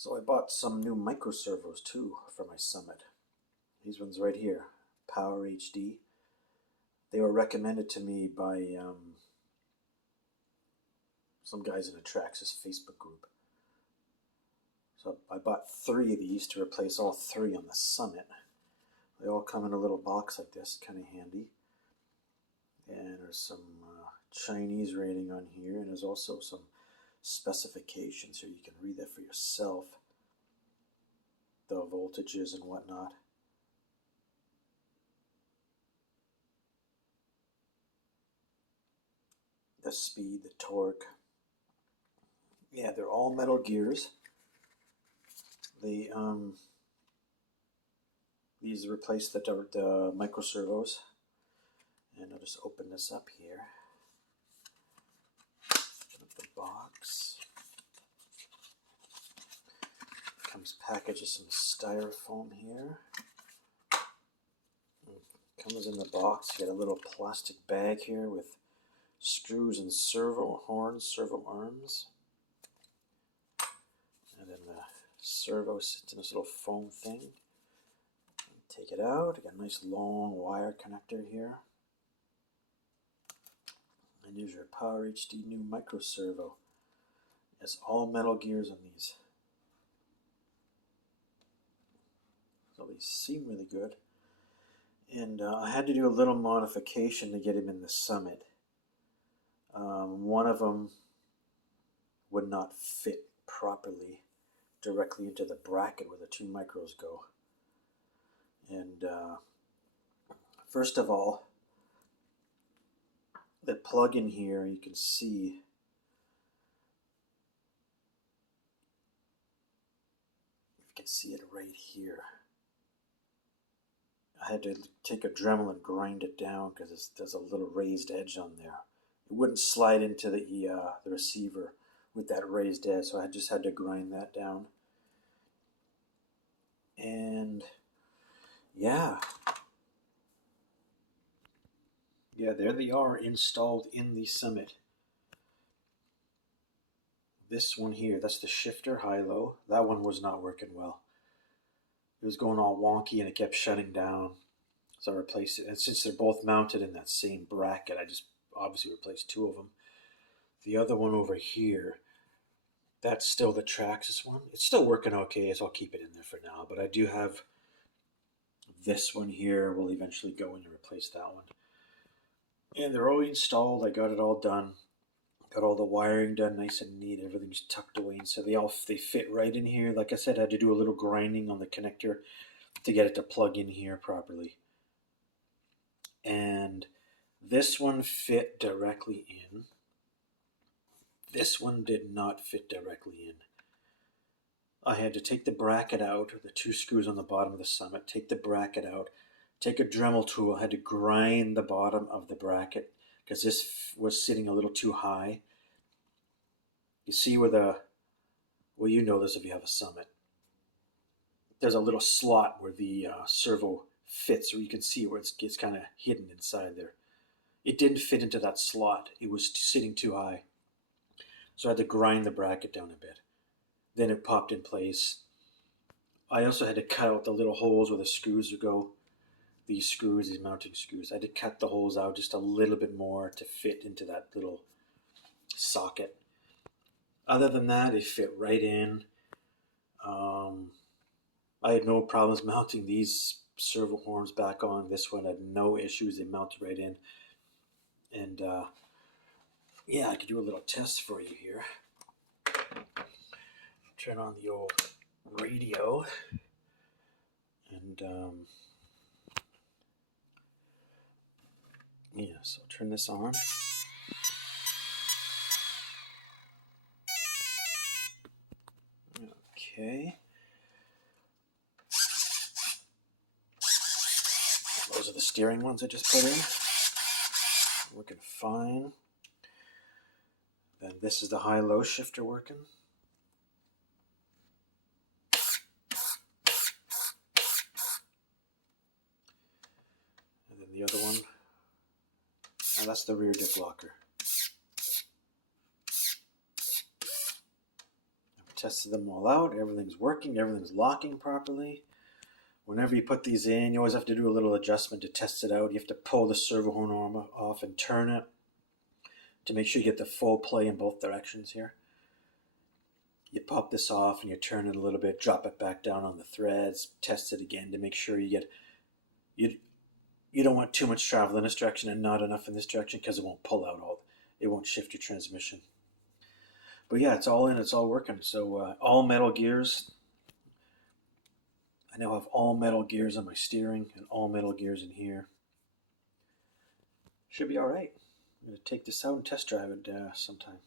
So I bought some new micro servos too for my Summit. These ones right here, Power HD. They were recommended to me by some guys in a Traxxas Facebook group. So I bought 3 of these to replace all 3 on the Summit. They all come in a little box like this, kind of handy. And there's some Chinese rating on here, and there's also some specifications here. You can read that for yourself. The voltages and whatnot. The speed, the torque. Yeah, they're all metal gears. These replace the micro servos. And I'll just open this up here. Open up the box. Comes packaged with some styrofoam here. Comes in the box. You got a little plastic bag here with screws and servo horns, servo arms. And then the servo sits in this little foam thing. Take it out. I got a nice long wire connector here. And here's your Power HD new micro servo. It's all metal gears on these. So these seem really good. And I had to do a little modification to get him in the Summit. One of them would not fit properly directly into the bracket where the 2 micros go. And first of all, the plug in here, you can see it right here. I had to take a Dremel and grind it down because there's a little raised edge on there. It wouldn't slide into the receiver with that raised edge, so I just had to grind that down. And yeah, there they are installed in the Summit. This one here, that's the shifter, high-low. That one was not working well. It was going all wonky and it kept shutting down. So I replaced it. And since they're both mounted in that same bracket, I just obviously replaced 2 of them. The other one over here, that's still the Traxxas one. It's still working okay, so I'll keep it in there for now. But I do have this one here. We'll eventually go in and replace that one. And they're all installed. I got it all done. Got all the wiring done nice and neat. Everything's tucked away. And so they fit right in here. Like I said, I had to do a little grinding on the connector to get it to plug in here properly. And this one fit directly in. This one did not fit directly in. I had to take the bracket out, the 2 screws on the bottom of the Summit, take the bracket out, take a Dremel tool. I had to grind the bottom of the bracket because this was sitting a little too high. You see where well, you know this if you have a Summit. There's a little slot where the servo fits, or you can see where it's kind of hidden inside there. It didn't fit into that slot. It was sitting too high. So I had to grind the bracket down a bit. Then it popped in place. I also had to cut out the little holes where the screws would go. These mounting screws. I had to cut the holes out just a little bit more to fit into that little socket. Other than that, it fit right in. I had no problems mounting these servo horns back on. This one had no issues. They mounted right in. And yeah, I could do a little test for you here. Turn on the old radio. And yeah, so turn this on. Okay. Those are the steering ones I just put in. Working fine. Then this is the high-low shifter working. And then the other one, and that's the rear dip locker. Tested them all out. Everything's working. Everything's locking properly. Whenever you put these in, you always have to do a little adjustment to test it out. You have to pull the servo horn arm off and turn it to make sure you get the full play in both directions here. You pop this off and you turn it a little bit, drop it back down on the threads, test it again to make sure you get, you don't want too much travel in this direction and not enough in this direction because it won't pull out it won't shift your transmission. But yeah, it's all in, it's all working. So all metal gears. I now have all metal gears on my steering and all metal gears in here. Should be all right. I'm going to take this out and test drive it sometime.